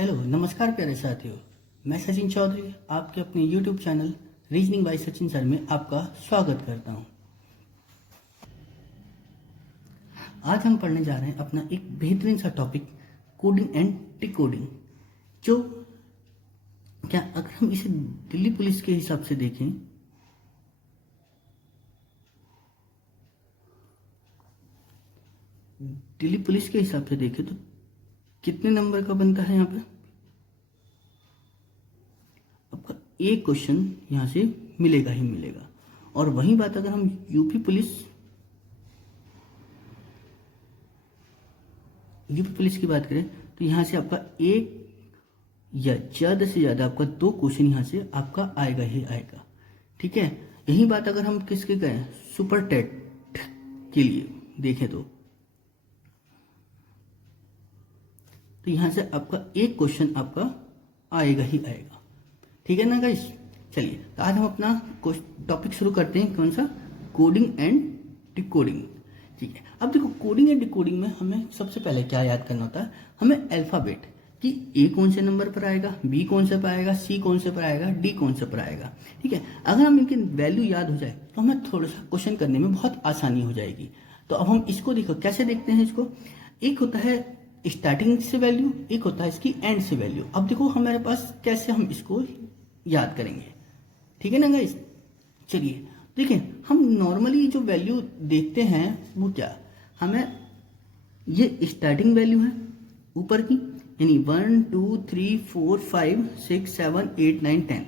Hello नमस्कार प्यारे साथियों। मैं सचिन चौधरी आपके अपने YouTube channel reasoning bye Sachin sir में आपका स्वागत करता हूं। आज हम पढ़ने जा रहे हैं अपना एक बेहतरीन सा टॉपिक कोडिंग एंड डिकोडिंग। जो क्या अगर हम इसे दिल्ली पुलिस के हिसाब से देखें, दिल्ली पुलिस के हिसाब से देखें तो कितने नंबर का बनता है यहाँ पे? आपका एक क्वेश्चन यहाँ से मिलेगा ही मिलेगा। और वही बात अगर हम यूपी पुलिस की बात करें तो यहाँ से आपका एक या ज़्यादा से ज़्यादा आपका दो क्वेश्चन यहाँ से आपका आएगा ही आएगा। ठीक है, यही बात अगर हम किसके कहें सुपर टेट के लिए देखें तो यहाँ से आपका एक क्वेश्चन आपका आएगा ही आएगा। ठीक है ना गाइस। चलिए तो आज हम अपना टॉपिक शुरू करते हैं। कौन सा? Coding and decoding. ठीक है, अब देखो कोडिंग एंड डिकोडिंग में हमें सबसे पहले क्या याद करना होता है? हमें अल्फाबेट कि ए कौन से नंबर पर आएगा, बी कौन से पर आएगा, सी कौन से पर आएगा, डी कौन से पर आएगा। ठीक है, अगर हम इनकी वैल्यू याद हो जाए तो हमें थोड़ा सा क्वेश्चन करने में बहुत आसानी हो जाएगी। तो अब हम इसको देखो कैसे देखते हैं इसको। एक होता है स्टार्टिंग से वैल्यू, एक होता है इसकी एंड से वैल्यू। अब देखो हमारे पास कैसे हम इसको याद करेंगे। ठीक है ना गाइस। चलिए देखिए, हम नॉर्मली जो वैल्यू देखते हैं वो क्या, हमें ये स्टार्टिंग वैल्यू है ऊपर की, यानी 1 2 3 4 5 6 7 8 9 10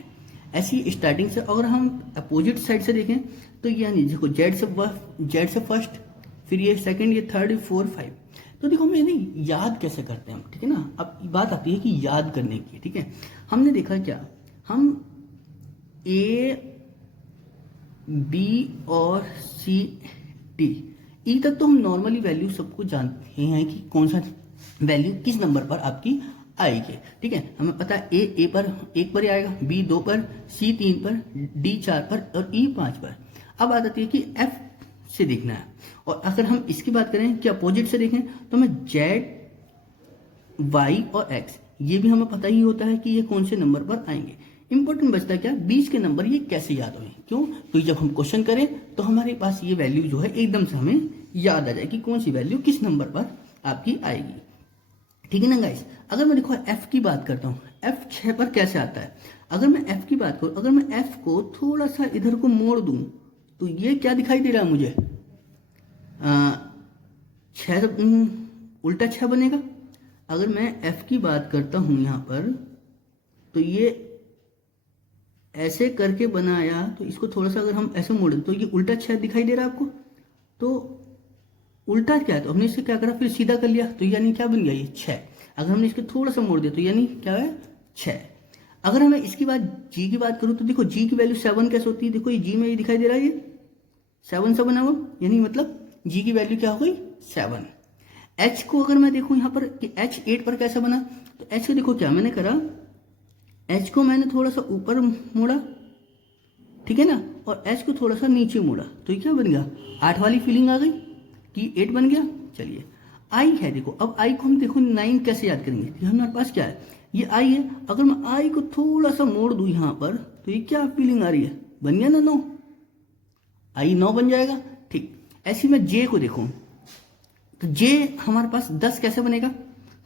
ऐसी स्टार्टिंग से। अगर हम अपोजिट साइड से देखें तो यानी देखो जेड से फर्स्ट, फिर ये सेकंड, ये थर्ड, 4 5। तो देखो हम इन्हें याद कैसे करते हैं हम। ठीक है ना, अब बात आती है कि याद करने की। ठीक है, हमने देखा क्या, हम ए बी और सी डी ई तक तो हम नॉर्मली वैल्यू सबको जानते हैं कि कौन सा वैल्यू किस नंबर पर आपकी आएगी। ठीक है, हमें पता है ए पर एक पर आएगा, बी 2 पर, सी 3 पर, डी 4 पर और ई 5 पर। अब बात आती है कि एफ से देखना है। और अगर हम इसकी बात करें कि अपोजिट से देखें तो हमें जेड वाई और एक्स ये भी हमें पता ही होता है कि ये कौन से नंबर पर आएंगे। इंपॉर्टेंट बचता क्या, बीच के नंबर ये कैसे याद हुए। क्यों? क्योंकि जब हम क्वेश्चन करें तो हमारे पास ये वैल्यू जो है एकदम से हमें याद आ जाए कि कौन सी वैल्यू किस नंबर पर आपकी आएगी। ठीक है ना गाइस। अगर मैं देखो एफ की बात करता हूँ, एफ 6 पर कैसे आता है। अगर मैं एफ की बात करूँ, अगर मैं एफ को थोड़ा सा इधर को मोड़ दूं तो ये क्या दिखाई दे रहा है मुझे, 6 उल्टा 6 बनेगा। अगर मैं एफ की बात करता हूं यहां पर तो ये ऐसे करके बनाया, तो इसको थोड़ा सा अगर हम ऐसे मोड़े तो ये उल्टा 6 दिखाई दे रहा है आपको। तो उल्टा क्या है, तो हमने इससे क्या करा, फिर सीधा कर लिया तो यानी क्या बन गया ये 6। अगर हमने इसको थोड़ा सा मोड़ दिया तो यानी क्या है 6। अगर हमें इसकी बात जी की बात करूं तो देखो जी की वैल्यू 7 कैसे होती है। देखो ये जी में ये दिखाई दे रहा है, ये 7 से बना हुआ, यानी मतलब जी की वैल्यू क्या हो गई 7। एच को अगर मैं देखूं यहां पर कि एच 8 पर कैसे बना, तो एच को देखो क्या मैंने करा, एच को मैंने थोड़ा सा ऊपर मोड़ा, ठीक है ना, और एच को थोड़ा सा नीचे मोड़ा तो ये क्या बन गया 8 वाली फीलिंग आ गई कि 8 बन गया। चलिए आई है, देखो अब आई को हम देखो 9 कैसे याद करेंगे। हमारे पास क्या है, ये आई है। अगर मैं आई को थोड़ा सा मोड़ दूं यहां पर तो ये क्या फीलिंग आ रही है, बन गया ना 9, आई 9 बन जाएगा। ठीक, ऐसी मैं जे को देखूं तो जे हमारे पास 10 कैसे बनेगा।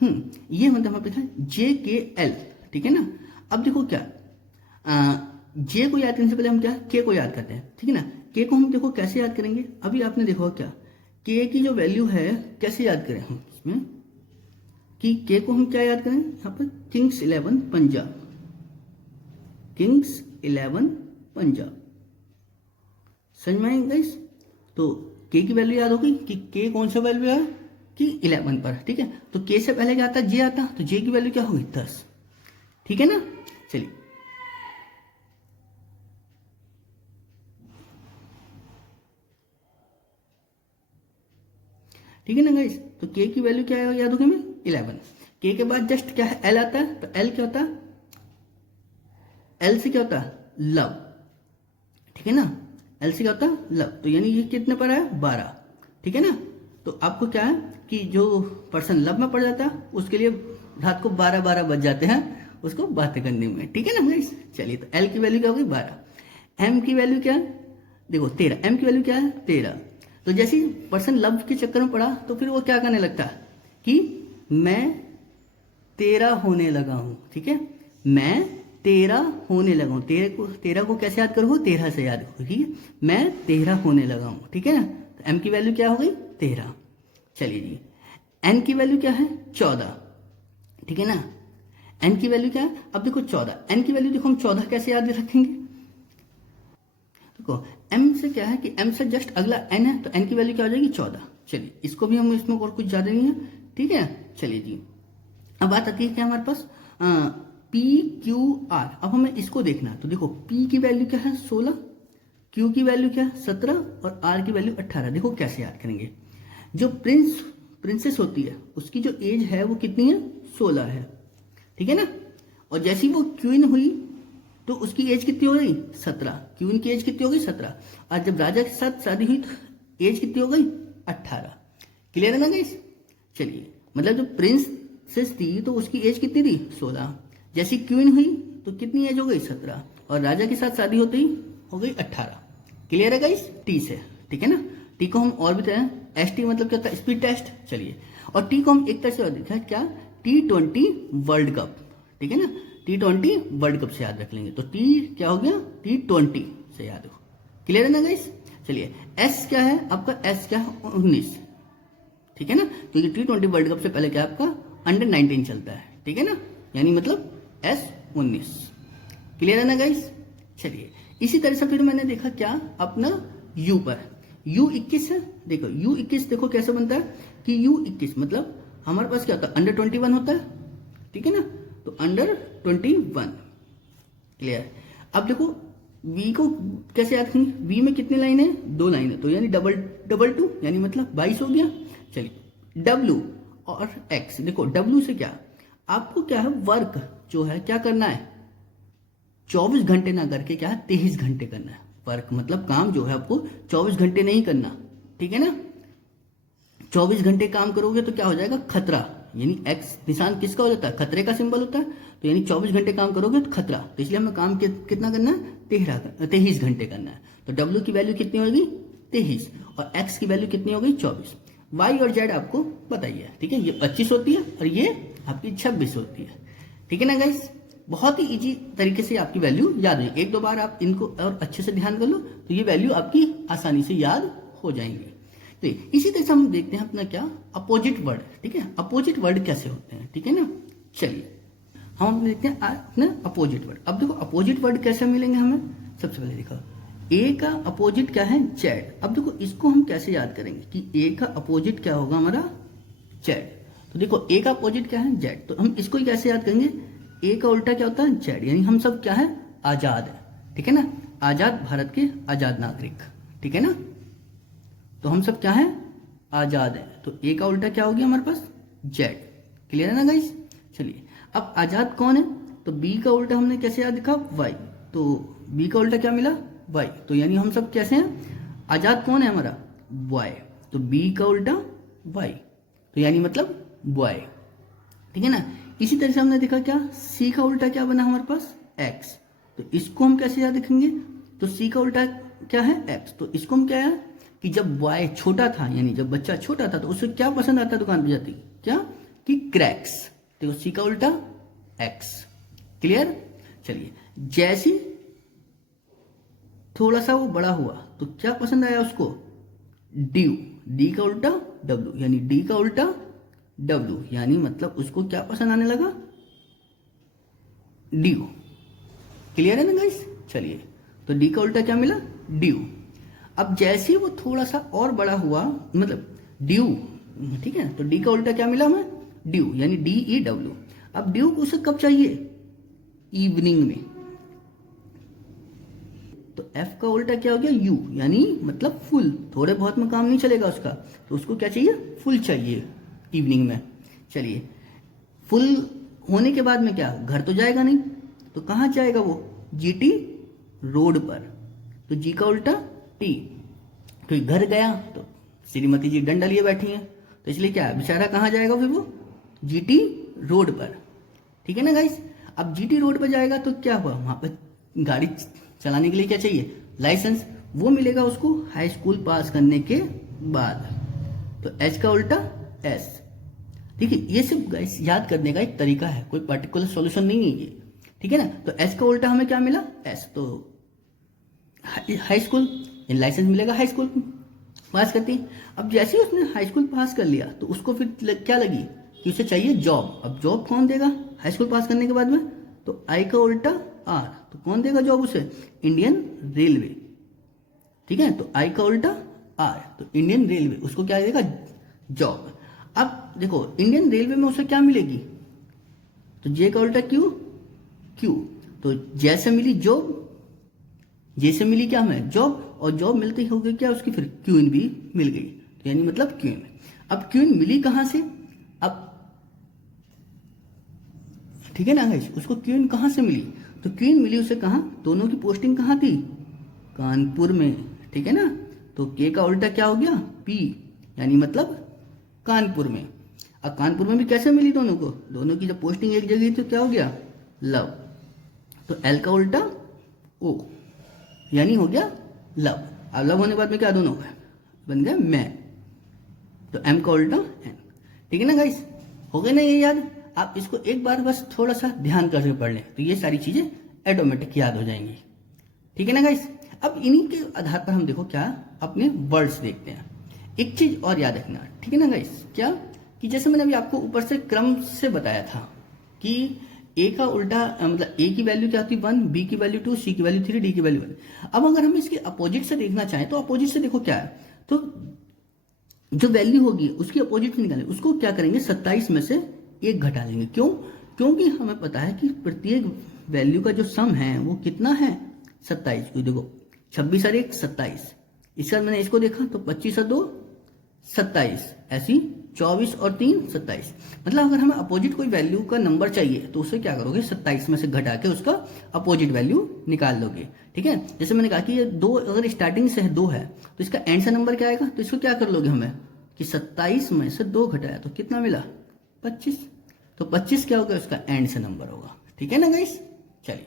ये मतलब हमारे पास जे के एल। ठीक है ना। अब देखो क्या, जे को याद करने से पहले हम क्या के को याद करते हैं। ठीक है ना, के को हम देखो कैसे याद करेंगे। अभी आपने देखो क्या, के की जो वैल्यू है कैसे याद करें हम इसमें, कि के को हम क्या याद करें यहाँ पर, किंग्स 11 पंजाब, किंग्स 11 पंजाब। समझ में आएंगे गाइस। तो के की वैल्यू याद होगी कि के कौन सा वैल्यू है कि 11 पर। ठीक है, तो के से पहले क्या आता है, जे आता, तो जे की वैल्यू क्या होगी 10। ठीक है ना। चलिए ठीक है ना गाइस। तो के की वैल्यू क्या है याद होगी हमें 11। के के बाद जस्ट क्या है एल आता है, तो एल क्या होता है, एल से क्या होता है लव। ठीक है ना, एल से क्या होता है लव, तो यानी ये कितने पर है 12। ठीक है ना। तो आपको क्या है कि जो पर्सन लव में पड़ जाता है उसके लिए रात को 12-12 बज जाते हैं उसको बातें करने में, ठीक है ना गाइस। चलिए तो एल की वैल्यू क्या होगी 12, एम की वैल्यू क्या है देखो 13, एम की वैल्यू क्या है 13। तो जैसे ही पर्सन लव के चक्कर में पड़ा तो फिर वो क्या करने लगता है कि मैं तेरा होने लगा हूं, ठीक है, मैं तेरा होने लगा हूं, तेरह को कैसे याद करोगे 13 से याद करो, ठीक है, मैं तेरा होने लगा हूं, ठीक है ना। तो एम की वैल्यू क्या हो गई 13। चलिए जी, एन की वैल्यू क्या है 14, ठीक है ना। एन की वैल्यू क्या है, अब देखो 14, एन की वैल्यू देखो हम 14 कैसे याद रखेंगे, देखो एम से क्या है कि एम से जस्ट अगला एन है, तो एन की वैल्यू क्या हो जाएगी 14। चलिए इसको भी हम इसमें और कुछ ज्यादा नहीं है, ठीक है। चलिए जी, अब बात आती है क्या हमारे पास पी क्यू आर। अब हमें इसको देखना है, तो देखो पी की वैल्यू क्या है 16, क्यू की वैल्यू क्या है 17 और आर की वैल्यू 18। देखो कैसे याद करेंगे, जो प्रिंसेस होती है उसकी जो एज है वो कितनी है 16 है, ठीक है ना। और जैसी वो क्वीन हुई तो उसकी एज कितनी हो गई 17, क्वीन की एज कितनी हो गई 17, और जब राजा के साथ शादी हुई तो एज कितनी हो गई 18। क्लियर है ना गाइस। चलिए मतलब जो प्रिंसेस थी तो उसकी एज कितनी थी 16, जैसी क्वीन हुई तो कितनी एज हो गई 17, और राजा के साथ शादी होते ही हो गई 18। क्लियर है गाइस टी से, ठीक है ना। टी को हम और भी तरह एस टी मतलब क्या होता है स्पीड टेस्ट। चलिए और टी को हम एक तरह से और देखा है क्या T20 वर्ल्ड कप, ठीक है ना, T20 वर्ल्ड कप से याद रख लेंगे। तो टी क्या हो गया T20 से याद हो। क्लियर है ना गाइस। चलिए एस क्या है आपका, एस क्या है 19, ठीक है ना, क्योंकि T20 वर्ल्ड कप से पहले क्या आपका अंडर 19 चलता है, ठीक है ना, यानी मतलब एस 19। क्लियर है ना गाइस। चलिए इसी तरह से फिर मैंने देखा क्या अपना यू पर, U21 है, देखो U21 देखो कैसे बनता है कि U21 मतलब हमारे पास क्या होता है अंडर 21 होता है, ठीक है ना, तो अंडर 21। क्लियर। अब देखो V को कैसे याद करेंगे, V में कितनी लाइन है 2 लाइन है, तो यानी डबल 2 यानी मतलब 22 हो गया। चलिए W और X, देखो W से क्या आपको क्या है वर्क जो है क्या करना है 24 घंटे ना करके क्या है 23 घंटे करना है। वर्क मतलब काम जो है आपको 24 घंटे नहीं करना, ठीक है ना। 24 घंटे काम करोगे तो क्या हो जाएगा खतरा, यानी एक्स निशान किसका हो जाता है खतरे का सिंबल होता है, तो यानी 24 घंटे काम करोगे तो खतरा, तो इसलिए हमें काम कितना करना है 23 घंटे करना है। तो डब्ल्यू की वैल्यू कितनी होगी 23 और एक्स की वैल्यू कितनी हो गई 24। वाई और जेड आपको बताइए, ठीक है, ये 25 होती है और ये आपकी 26 होती है, ठीक है ना गाइस। बहुत ही इजी तरीके से आपकी वैल्यू याद है, एक दो बार आप इनको और अच्छे से ध्यान कर लो तो ये वैल्यू आपकी आसानी से याद हो जाएंगी। तो इसी तरह से हम देखते हैं अपना क्या अपोजिट वर्ड, ठीक है, अपोजिट वर्ड कैसे होते हैं, ठीक है ना। चलिए हम देखते हैं अपना अपोजिट वर्ड। अब देखो अपोजिट वर्ड कैसे मिलेंगे हमें, सबसे पहले देखो ए का अपोजिट क्या है जेड। अब देखो इसको हम कैसे याद करेंगे कि ए का अपोजिट क्या होगा हमारा जेड। तो देखो ए का अपोजिट क्या है जेड, तो हम इसको ही कैसे याद करेंगे, ए का उल्टा क्या होता है जेड, यानी हम सब क्या है आजाद है, ठीक है ना, आजाद भारत के आजाद नागरिक, ठीक है ना। तो हम सब क्या है आजाद है, तो ए का उल्टा क्या हो गया हमारे पास जेड। क्लियर है ना गाइस। चलिए अब आजाद कौन है, तो बी का उल्टा हमने कैसे याद लिखा वाई, तो बी का उल्टा क्या मिला वाई, तो यानी हम सब कैसे हैं आजाद कौन है हमारा बॉय, तो बी का उल्टा वाई, तो यानी मतलब बॉय, ठीक है ना। इसी तरह से हमने देखा क्या सी का उल्टा क्या बना हमारे पास एक्स, तो इसको हम कैसे याद रखेंगे, तो सी का उल्टा क्या है एक्स, तो इसको हम क्या है कि जब बॉय छोटा था यानी जब बच्चा छोटा था तो उसे क्या पसंद आता दुकान पे जाती क्या कि क्रैक्स, तो सी का उल्टा एक्स। क्लियर। चलिए जैसे थोड़ा सा वो बड़ा हुआ तो क्या पसंद आया उसको ड्यू, डी का उल्टा डब्ल्यू, यानी डी का उल्टा डब्ल्यू, यानी मतलब उसको क्या पसंद आने लगा ड्यू। क्लियर है ना गाइस। चलिए तो डी का उल्टा क्या मिला ड्यू। अब जैसे वो थोड़ा सा और बड़ा हुआ मतलब ड्यू, ठीक है, तो डी का उल्टा क्या मिला हमें ड्यू, यानी डी ई डब्ल्यू। अब ड्यू को उसे कब चाहिए इवनिंग में, तो एफ का उल्टा क्या हो गया यू, यानी मतलब फुल, थोड़े बहुत में काम नहीं चलेगा उसका, तो उसको क्या चाहिए फुल चाहिए इवनिंग में। चलिए फुल होने के बाद में क्या घर तो जाएगा नहीं, तो कहाँ जाएगा वो जीटी रोड पर, तो जी का उल्टा टी, तो घर गया तो श्रीमती जी डंडा लिए बैठी हैं, तो इसलिए क्या बेचारा कहाँ जाएगा फिर वो जीटी रोड पर, ठीक है ना गाइस। अब जीटी रोड पर जाएगा तो क्या हुआ, वहां पर गाड़ी चलाने के लिए क्या चाहिए, लाइसेंस, वो मिलेगा उसको हाई स्कूल पास करने के बाद। तो एच का उल्टा एस। देखिए ये सिर्फ गाइस याद करने का एक तरीका है, कोई पर्टिकुलर सॉल्यूशन नहीं है ये, ठीक है ना। तो एच का उल्टा हमें क्या मिला, एस, तो हाई स्कूल, लाइसेंस मिलेगा हाई स्कूल पास करती। अब जैसे ही उसने हाई स्कूल पास कर लिया तो उसको फिर क्या लगी कि उसे चाहिए जॉब। अब जॉब कौन देगा हाई स्कूल पास करने के बाद में, तो आई का उल्टा आर, तो कौन देगा जॉब उसे, इंडियन रेलवे, ठीक है। तो आई का उल्टा आर, तो इंडियन रेलवे उसको क्या देगा, जॉब। अब देखो इंडियन रेलवे में उसे क्या मिलेगी, तो जे का उल्टा क्यू, क्यू, तो जैसे मिली जॉब, जैसे मिली क्या हमें जॉब, और जॉब मिलते ही हो गई क्या उसकी, फिर क्यूइन भी मिल गई, तो यानी मतलब क्यूइन। अब क्यूइन मिली कहां से, अब ठीक है ना गाइस, उसको क्यूइन कहां से मिली, तो क्यूइन मिली उसे कहां, दोनों की पोस्टिंग कहां थी, कानपुर में, ठीक है ना। तो के का उल्टा क्या हो गया, पी, यानी मतलब कानपुर में। अब कानपुर में भी कैसे मिली दोनों को, दोनों की जब पोस्टिंग एक जगह थी तो क्या हो गया, लव। तो एल का उल्टा ओ, यानी हो गया लव। अब लव होने के बाद में क्या दोनों का बन गया मैं, तो एम का उल्टा एन, ठीक है ना गाइस, हो गए ना ये याद। आप इसको एक बार बस थोड़ा सा ध्यान करके पढ़ लें तो ये सारी चीजें ऑटोमेटिक याद हो जाएंगी, ठीक है ना गाइस। अब इन्हीं के आधार पर हम देखो क्या अपने वर्ड्स देखते हैं। एक चीज और याद रखना, ठीक है ना गाइस, क्या कि जैसे मैंने अभी आपको ऊपर से क्रम से बताया था कि ए का उल्टा मतलब ए की वैल्यू क्या होती है 1, बी की वैल्यू 2, सी की वैल्यू 3, डी की वैल्यू 1। अब अगर हम इसके अपोजिट से देखना चाहें तो अपोजिट से देखो क्या है, तो जो वैल्यू होगी उसकी अपोजिट निकालें, उसको क्या करेंगे 27 में से एक घटा लेंगे। क्यों, क्योंकि हमें पता है कि प्रत्येक वैल्यू का जो सम है वो कितना है 27। देखो 26 और 1 27, इसके बाद मैंने इसको देखा तो 25 और 2 27, ऐसी 24 और 3 27। मतलब अगर हमें अपोजिट कोई वैल्यू का नंबर चाहिए तो उसे क्या करोगे 27 में से घटा के उसका अपोजिट वैल्यू निकाल लोगे, ठीक है। जैसे मैंने कहा कि ये 2 अगर स्टार्टिंग से 2 है तो इसका एंड से नंबर क्या आएगा, तो इसको क्या कर लोगे हमें कि 27 में से 2 घटाया तो कितना मिला 25, तो 25 क्या होगा उसका एंड से नंबर होगा, ठीक है ना गाइस। चलिए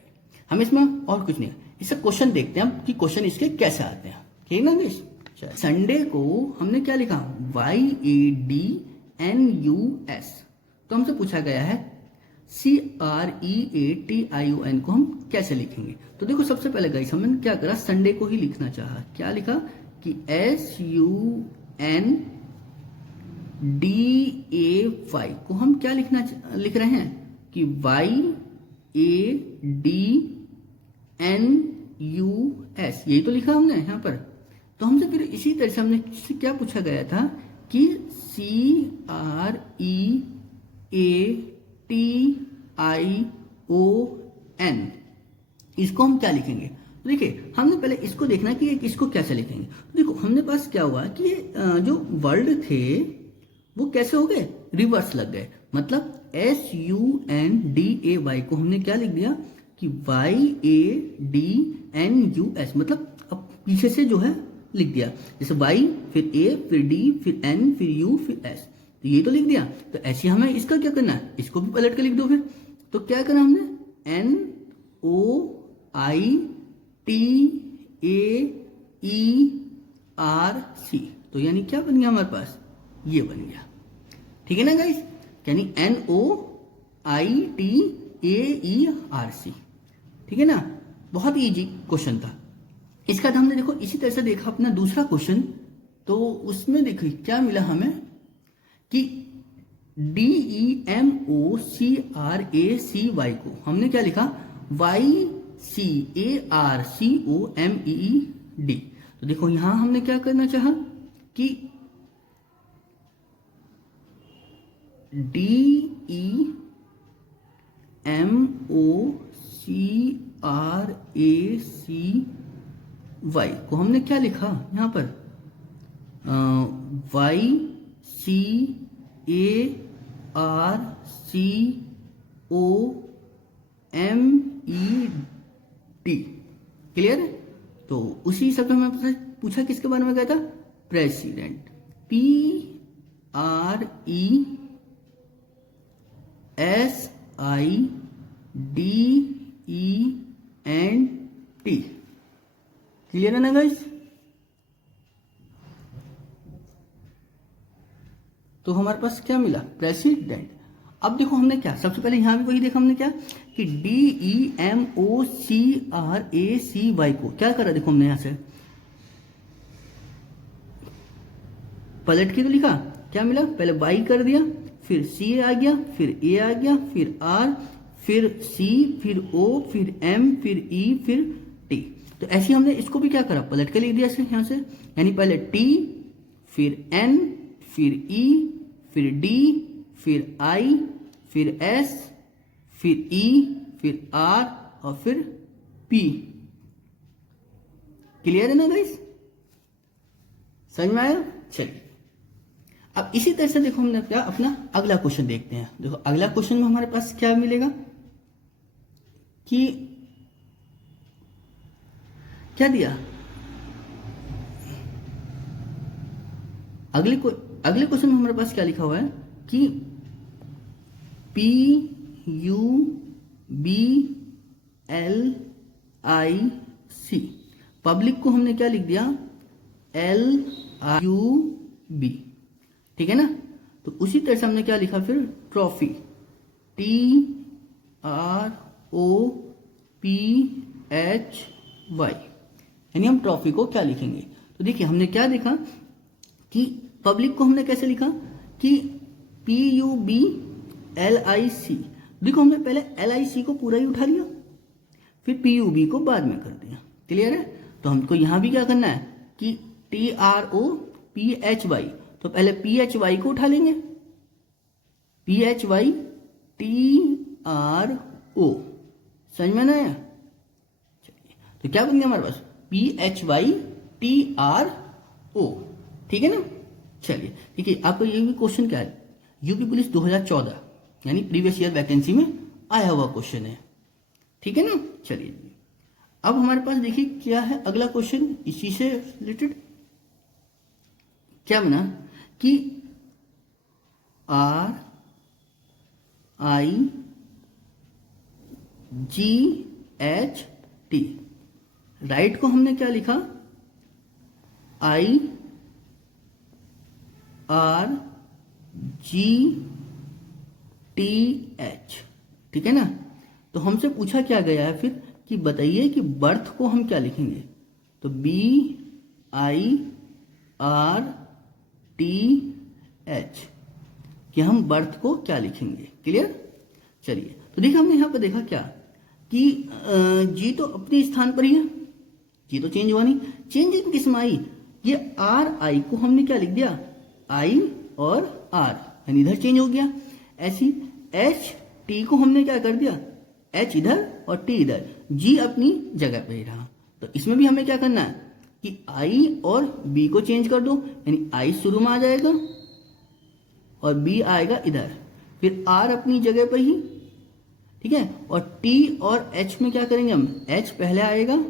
हम इसमें और कुछ नहीं, इससे क्वेश्चन देखते हैं कि क्वेश्चन इसके कैसे आते हैं, ठीक है ना गाइस। संडे को हमने क्या लिखा YADNUS, तो हमसे पूछा गया है CREATION को हम कैसे लिखेंगे। तो देखो सबसे पहले गाइस हमने क्या करा, संडे को ही लिखना चाहा, क्या लिखा कि SUNDAY को हम क्या लिख रहे हैं कि YADNUS, यही तो लिखा हमने यहाँ पर। तो हमसे फिर इसी तरह से हमने क्या पूछा गया था कि CREATION, इसको हम क्या लिखेंगे। तो देखिए हमने पहले इसको देखना कि इसको कैसे लिखेंगे। तो देखो हमने पास क्या हुआ कि ये जो वर्ड थे वो कैसे हो गए, रिवर्स लग गए। मतलब SUNDAY को हमने क्या लिख दिया कि YADNUS, मतलब अब पीछे से जो है लिख दिया, जैसे Y फिर A फिर D फिर N फिर U फिर S, तो ये तो लिख दिया। तो ऐसे हमें इसका क्या करना है, इसको भी पलट के लिख दो फिर। तो क्या करना हमने NOITAERC, तो यानी क्या बन गया हमारे पास, ये बन गया, ठीक है ना गाइस, यानी NOITAERC, ठीक है ना। बहुत इजी क्वेश्चन था। इसका हमने देखो इसी तरह से देखा अपना दूसरा क्वेश्चन, तो उसमें देखिए क्या मिला हमें कि DEMOCRACY को हमने क्या लिखा YCARCOMEED। तो देखो यहां हमने क्या करना चाहा कि DEMOCRACY को हमने क्या लिखा यहां पर YCARCOMED, क्लियर है। तो उसी हिसाब से हमें पूछा किसके बारे में गया था, प्रेसिडेंट, PRESIDENT, SIDENT। क्लियर है ना गाइस? तो हमारे पास क्या मिला? प्रेसिडेंट। अब देखो हमने क्या, सबसे पहले यहां भी वही देखा हमने क्या कि DEMOCRACY को क्या करा, देखो हमने यहां से पलट के तो लिखा, क्या मिला? पहले वाई कर दिया, फिर सी आ गया, फिर ए आ गया, फिर आर, फिर सी, फिर ओ, फिर एम, फिर ई, फिर टी। तो ऐसे हमने इसको भी क्या करा, पलट के लिख दिया यहां से, यानी पहले टी, फिर एन, फिर ई, फिर डी, फिर आई, फिर एस, फिर ई, फिर आर और फिर पी। क्लियर है ना गाइस? समझ में आया? चलिए अब इसी तरह से देखो हमने क्या, अपना अगला क्वेश्चन देखते हैं। देखो अगला क्वेश्चन में हमारे पास क्या मिलेगा कि क्या दिया, अगले क्वेश्चन में हमारे पास क्या लिखा हुआ है कि PUBLIC, पब्लिक को हमने क्या लिख दिया, LIUB। ठीक है ना? तो उसी तरह से हमने क्या लिखा फिर, ट्रॉफी, TROPHY, यानी हम ट्रॉफी को क्या लिखेंगे। तो देखिए हमने क्या देखा कि पब्लिक को हमने कैसे लिखा कि PUBLIC। देखो हमने पहले LIC को पूरा ही उठा लिया, फिर PUB को बाद में कर दिया। क्लियर है? तो हमको यहां भी क्या करना है कि TROPHY, तो पहले PHY को उठा लेंगे, PHY TRO। समझ में ना आया? चलिए तो क्या बन गया हमारे पास, PHY TRO। ठीक है ना? चलिए देखिए आपको ये भी क्वेश्चन क्या है, यूपी पुलिस 2014 यानी प्रीवियस ईयर वैकेंसी में आया हुआ क्वेश्चन है। ठीक है ना? चलिए अब हमारे पास देखिए क्या है अगला क्वेश्चन इसी से रिलेटेड। क्या बना कि RIGHT, राइट को हमने क्या लिखा, IRGH। ठीक है ना? तो हमसे पूछा क्या गया है फिर कि बताइए कि बर्थ को हम क्या लिखेंगे, तो BIRTH, कि हम बर्थ को क्या लिखेंगे। क्लियर? चलिए तो देखिए हमने यहां पर देखा क्या कि जी तो अपने स्थान पर ही है, जी तो चेंज हुआ नहीं, चेंजिंग किस में आई, ये RI को हमने क्या लिख दिया, I और R, यानी इधर चेंज हो गया। ऐसी HT को हमने क्या कर दिया, H इधर और T इधर, G अपनी जगह पे ही रहा। तो इसमें भी हमें क्या करना है कि I और B को चेंज कर दो, यानी I शुरू में आ जाएगा और B आएगा इधर, फिर R अपनी जगह पर ही। ठीक है? और T और H में क्या करेंगे हम, H पहले आएगा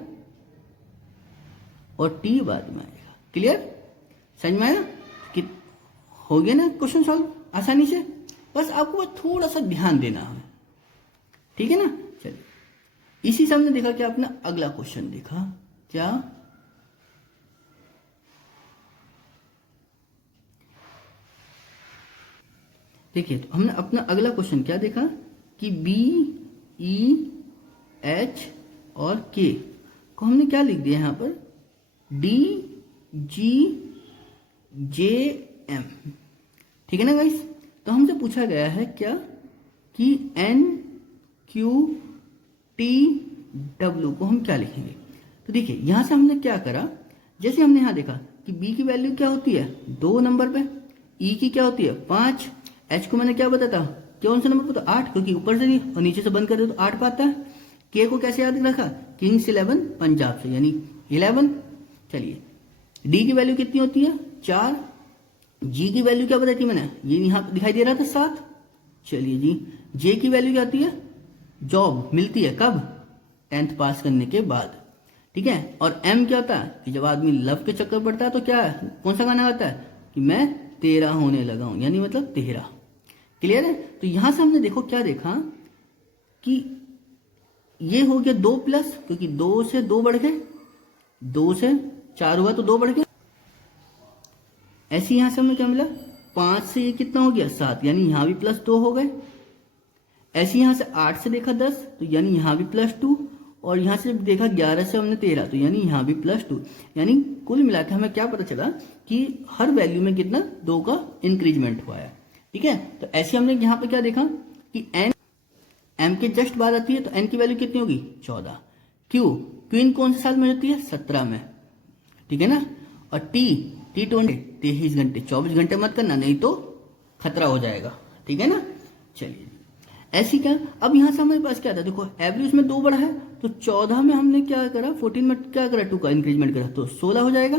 और T बाद में आएगा। क्लियर? समझ में आया कि हो गया ना क्वेश्चन सॉल्व आसानी से? बस आपको थोड़ा सा ध्यान देना है। ठीक है ना? चलिए इसी से हमने देखा कि अपना अगला क्वेश्चन देखा क्या, देखिए तो हमने अपना अगला क्वेश्चन क्या देखा कि BEH और K को हमने क्या लिख दिया यहां पर, DGJM। ठीक है ना गाइस? तो हमसे पूछा गया है क्या कि NQTW को हम क्या लिखेंगे। तो देखिए यहां से हमने क्या करा, जैसे हमने यहां देखा कि B की वैल्यू क्या होती है 2 नंबर पे, E की क्या होती है 5, H को मैंने क्या बताया था, कौन सा नंबर पर, 8, क्योंकि ऊपर से भी और नीचे से बंद कर दो तो 8 पाता है। K को कैसे याद रखा, किंग्स 11 पंजाब से, यानी 11। चलिए D की वैल्यू कितनी होती है 4, G की वैल्यू क्या बताई थी मैंने, ये यहां दिखाई दे रहा था 7। चलिए जी J की वैल्यू क्या आती है, जॉब मिलती है कब, 10th पास करने के बाद। ठीक है? और M क्या होता है कि जब आदमी लव के चक्कर पड़ता है तो क्या है, कौन सा गाना आता है कि मैं तेरा होने लगा हूं, यानी मतलब 13। क्लियर है? तो यहां से हमने देखो क्या देखा कि ये हो गया 2 प्लस, क्योंकि 2 से 2 बढ़ गए, 2 से 4 हुआ तो 2 बढ़ गया। ऐसे यहां से हमें क्या मिला, 5 से ये कितना हो गया 7, यानी यहां भी +2 हो गए। ऐसे यहां से 8 से देखा 10, तो यानी यहां भी +2, और यहां से देखा 11 से हमने 13, तो यानी यहां भी +2। यानी कुल मिलाकर हमें क्या पता चला कि हर वैल्यू में कितना 2 का इंक्रीजमेंट हुआ है। ठीक है, तो ऐसे हमने यहाँ पे क्या देखा कि n m के जस्ट बाद आती है, तो n की वैल्यू कितनी होगी 14। क्वीन कौन से साल में होती है 17 में, ठीक है ना। और टी 23 घंटे, 24 घंटे मत करना नहीं तो खतरा हो जाएगा, ठीक है ना। चलिए ऐसी क्या, अब यहां से हमारे पास क्या था, देखो एवरेज में 2 बढ़ा है, तो 14 में हमने क्या करा, 14 में क्या करा 2 का इंक्रीजमेंट करा, तो 16 हो जाएगा।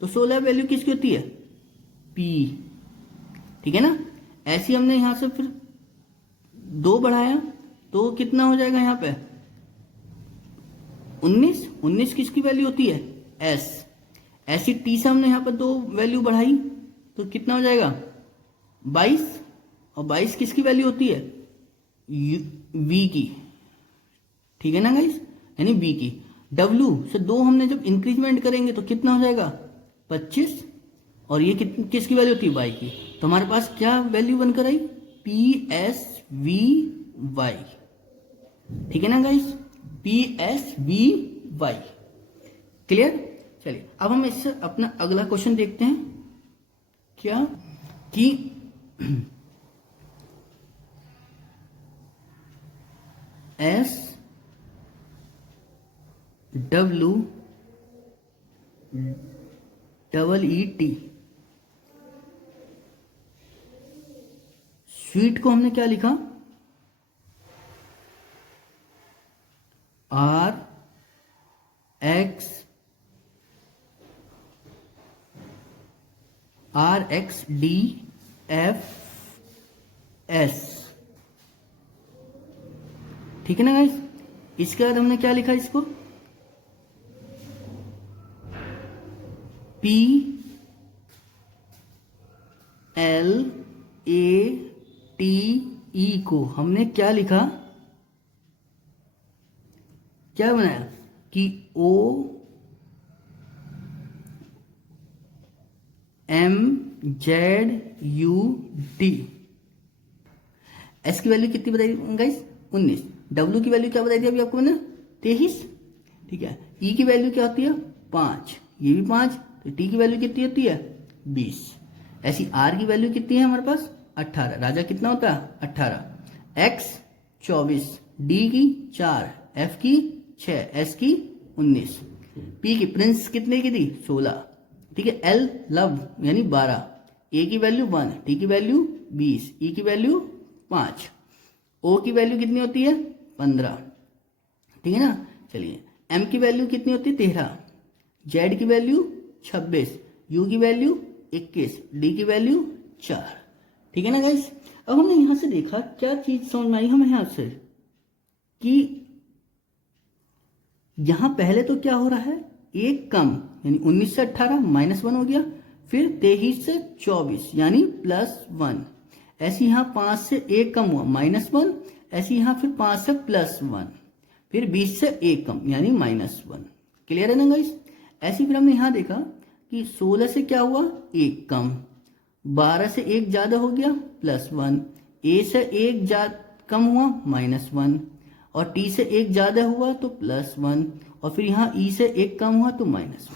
तो 16 वैल्यू किसकी होती है P, ठीक है ना। ऐसी हमने यहां से फिर 2 बढ़ाया तो कितना हो जाएगा यहाँ पे 19 किसकी वैल्यू होती है S। ऐसी T से हमने यहाँ पर 2 वैल्यू बढ़ाई तो कितना हो जाएगा 22, और 22 किसकी वैल्यू होती है V की, ठीक है ना गाइस, यानी V की। W से 2 हमने जब इंक्रीजमेंट करेंगे तो कितना हो जाएगा 25, और ये किसकी वैल्यू होती है Y की। तो हमारे पास क्या वैल्यू बनकर आई PSVY, ठीक है ना गाइस, PSVY। क्लियर। चलिए अब हम इससे अपना अगला क्वेश्चन देखते हैं, क्या कि SWEET, स्वीट को हमने क्या लिखा RXDFS, ठीक है ना गाइस। इसके बाद हमने क्या लिखा इसको PLATE को हमने क्या लिखा, क्या बनाया कि OMZUD। एस की वैल्यू कितनी बताई गाइस 19, डब्ल्यू की वैल्यू क्या बताई थी अभी आपको मैंने 23, ठीक है। ई की वैल्यू क्या होती है 5, ये भी 5, तो टी की वैल्यू कितनी होती है 20। ऐसी आर की वैल्यू कितनी है हमारे पास 18, राजा कितना होता है 18, एक्स 24, डी की 4, एफ की 6, एस की 19, पी की प्रिंस कितने की थी 16, ठीक है। एल लव यानी 12, ए की वैल्यू 1, टी की वैल्यू 20, ई की वैल्यू 5, ओ की वैल्यू कितनी होती है 15, ठीक है ना। चलिए एम की वैल्यू कितनी होती है 13, जेड की वैल्यू 26, यू की वैल्यू 21, डी की वैल्यू 4, ठीक है ना गाइस। अब हमने यहां से देखा क्या चीज समझ में आई हमें यहां से कि यहां पहले तो क्या हो रहा है एक कम, यानी 19 से 18 -1 हो गया, फिर 23 से 24 यानी +1, ऐसे यहां 5 से 1 कम हुआ -1, ऐसे यहां फिर 5 से +1, फिर 20 से 1 कम यानी -1। क्लियर है ना गाइस। ऐसे फिर हमने यहां देखा कि 16 से क्या हुआ 1 कम, 12 से 1 ज्यादा हो गया +1, ए से 1 कम हुआ -1, और टी से 1 ज्यादा हुआ तो +1, और फिर यहां ई से 1 कम हुआ तो -1।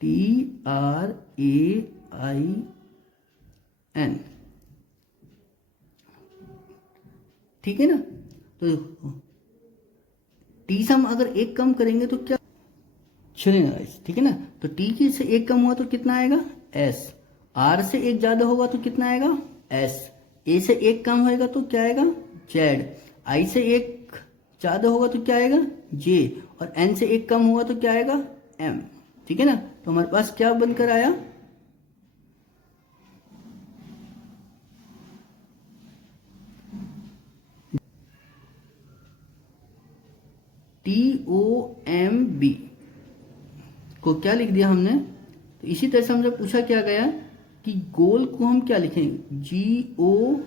TRAIN, ठीक है ना। तो टी से हम अगर 1 कम करेंगे तो क्या चलेगा गाइस, ठीक है ना। तो टी की से 1 कम हुआ तो कितना आएगा एस, आर से 1 ज्यादा होगा तो कितना आएगा एस, ए से 1 कम होएगा तो क्या आएगा जेड, आई से 1 ज्यादा होगा तो क्या आएगा जे, और एन से 1 कम होगा तो क्या आएगा एम, ठीक है ना। तो हमारे पास क्या बनकर आया TOMB को क्या लिख दिया हमने। तो इसी तरह से हमसे पूछा क्या गया कि गोल को हम क्या लिखेंगे, GOAL।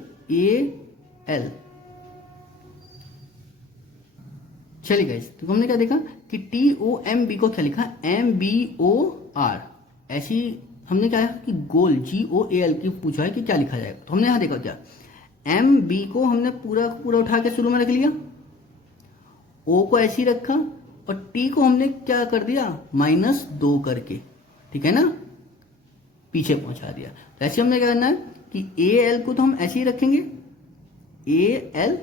चलिए गाइस, तो हमने क्या देखा कि TOMB को क्या लिखा, MBOR। ऐसी हमने क्या है कि गोल GOAL की पूछा है कि क्या लिखा जाएगा, तो हमने यहां देखा क्या, MB को हमने पूरा पूरा उठा के शुरू में रख लिया, O को ऐसे ही रखा, और T को हमने क्या कर दिया, -2 करके, ठीक है ना, पीछे पहुंचा दिया। तो ऐसे हमने क्या करना है कि AL को तो हम ऐसे ही रखेंगे, AL,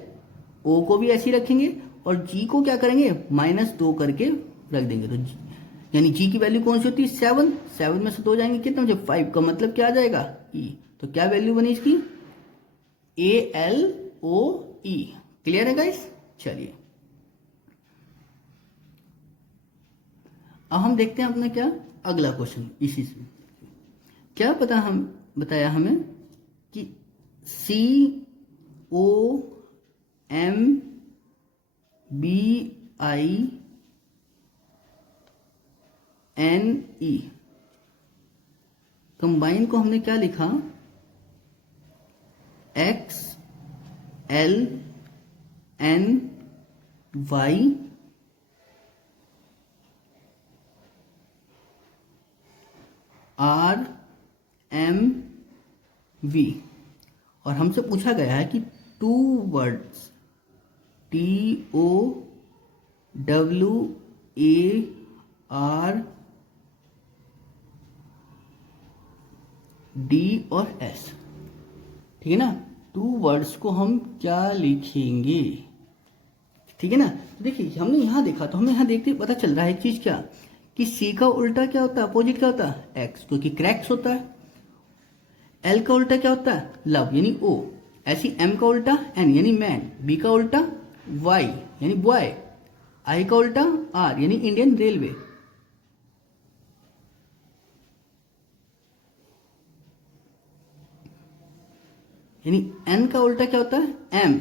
O को भी ऐसे ही रखेंगे, और G को क्या करेंगे, -2 करके रख देंगे। तो यानी G की वैल्यू कौन सी होती है, 7 में से 2 जाएंगे कितना मुझे, 5 का मतलब क्या आ जाएगा, E। तो क्या वैल्यू बनी इसकी, ALOE। क्लियर है गाइस। चलिए अब हम देखते हैं अपना क्या अगला क्वेश्चन। इसी से क्या पता हम बताया हमें कि COMBINE कंबाइन को हमने क्या लिखा, XLNY RMV। और हमसे पूछा गया है कि 2 वर्ड्स TOWARD और S, ठीक है ना। 2 वर्ड्स को हम क्या लिखेंगे, ठीक है ना। तो देखिए हमने यहां देखा, तो हमें यहां देखते पता चल रहा है एक चीज क्या, कि C का उल्टा क्या होता है, अपोजिट क्या होता है, X, क्योंकि क्रैक्स होता है। L का उल्टा क्या होता है, लव यानी O। ऐसी M का उल्टा N यानी मैन, B का उल्टा Y यानी बॉय, I का उल्टा R यानी इंडियन रेलवे। यानी N का उल्टा क्या होता है, M,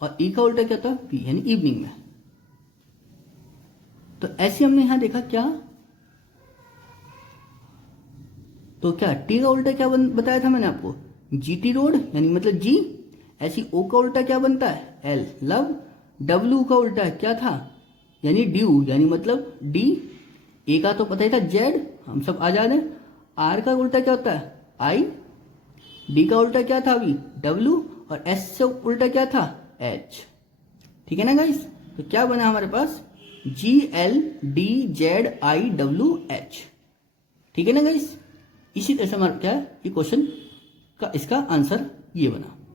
और E का उल्टा क्या होता है, P यानी इवनिंग में। तो ऐसे हमने यहां देखा क्या, तो क्या T का उल्टा क्या बताया था मैंने आपको, GT रोड यानी मतलब G। ऐसी O का उल्टा क्या बनता है, L लव। W का उल्टा क्या था, यानी ड्यू यानी मतलब D। A का तो पता ही था Z, हम सब आजाद हैं। R का उल्टा क्या होता है, I। D का उल्टा क्या था अभी, W, और S से उल्टा क्या था, H। ठीक है ना गाइस। तो क्या बना हमारे पास, GLDZIWH। ठीक है ना गाइस। इसी तरह से हमारा क्या है, ये क्वेश्चन का इसका आंसर ये बना।